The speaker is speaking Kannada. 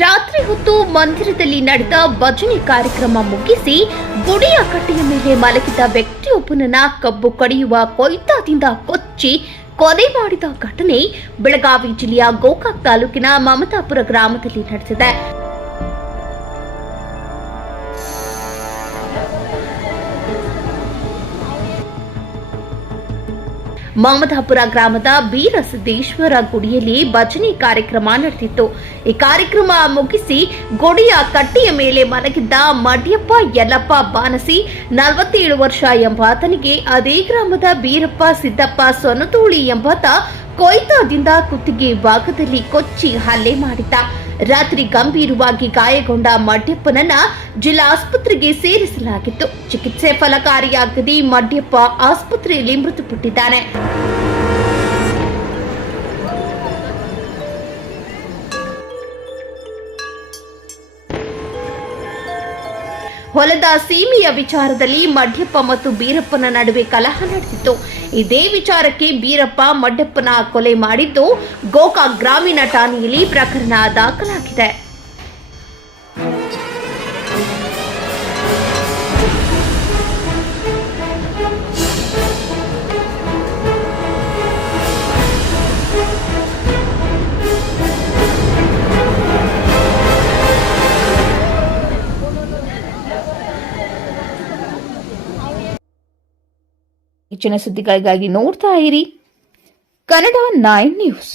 ರಾತ್ರಿ ಹೊತ್ತು ಮಂದಿರದಲ್ಲಿ ನಡೆದ ಭಜನೆ ಕಾರ್ಯಕ್ರಮ ಮುಗಿಸಿ ಗುಡಿಯ ಕಟ್ಟೆಯ ಮೇಲೆ ಮಲಗಿದ್ದ ವ್ಯಕ್ತಿಯೊಬ್ಬನನ್ನ ಕಬ್ಬು ಕಡಿಯುವ ಕೊಯ್ತಾದಿಂದ ಕೊಚ್ಚಿ ಕೊಲೆ ಮಾಡಿದ ಘಟನೆ ಬೆಳಗಾವಿ ಜಿಲ್ಲೆಯ ಗೋಕಾಕ್ ತಾಲೂಕಿನ ಮಮತಾಪುರ ಗ್ರಾಮದಲ್ಲಿ ನಡೆದಿದೆ. ಮಮತಾಪುರ ಗ್ರಾಮದ ಬೀರಸಿದ್ದೇಶ್ವರ ಗುಡಿಯಲ್ಲಿ ಭಜನೆ ಕಾರ್ಯಕ್ರಮ ನಡೆದಿತ್ತು. ಈ ಕಾರ್ಯಕ್ರಮ ಮುಗಿಸಿ ಗುಡಿಯ ಕಟ್ಟೆಯ ಮೇಲೆ ಮಲಗಿದ್ದ ಮಡ್ಯಪ್ಪ ಯಲ್ಲಪ್ಪ ಬಾನಸಿ 47 ವರ್ಷ ಎಂಬಾತನಿಗೆ ಅದೇ ಗ್ರಾಮದ ಬೀರಪ್ಪ ಸಿದ್ದಪ್ಪ ಸೊನತೋಳಿ ಎಂಬಾತ ಕೊಯ್ತಾದಿಂದ ಕುತ್ತಿಗೆ ಭಾಗದಲ್ಲಿ ಕೊಚ್ಚಿ ಹಲ್ಲೆ ಮಾಡಿದ್ದ. ರಾತ್ರಿ ಗಂಭೀರವಾಗಿ ಗಾಯಗೊಂಡ ಮಡ್ಯಪ್ಪನನ್ನ ಜಿಲ್ಲಾ ಆಸ್ಪತ್ರೆಗೆ ಸೇರಿಸಲಾಗಿತ್ತು. ಚಿಕಿತ್ಸೆ ಫಲಕಾರಿಯಾಗದೆ ಮಡ್ಯಪ್ಪ ಆಸ್ಪತ್ರೆಯಲ್ಲಿ ಮೃತಪಟ್ಟಿದ್ದಾನೆ. ಹೊಲದ ಸೀಮೆಯ ವಿಚಾರದಲ್ಲಿ ಮಡ್ಯಪ್ಪ ಮತ್ತು ಬೀರಪ್ಪನ ನಡುವೆ ಕಲಹ ನಡೆದಿತ್ತು. ಇದೇ ವಿಚಾರಕ್ಕೆ ಬೀರಪ್ಪ ಮಡ್ಯಪ್ಪನ ಕೊಲೆ ಮಾಡಿದ್ದು ಗೋಕಾಕ್ ಗ್ರಾಮೀಣ ಠಾಣೆಯಲ್ಲಿ ಪ್ರಕರಣ ದಾಖಲಾಗಿದೆ. ಹೆಚ್ಚಿನ ಸುದ್ದಿಗಳಿಗಾಗಿ ನೋಡ್ತಾ ಇರಿ ಕನ್ನಡ 9 ನ್ಯೂಸ್.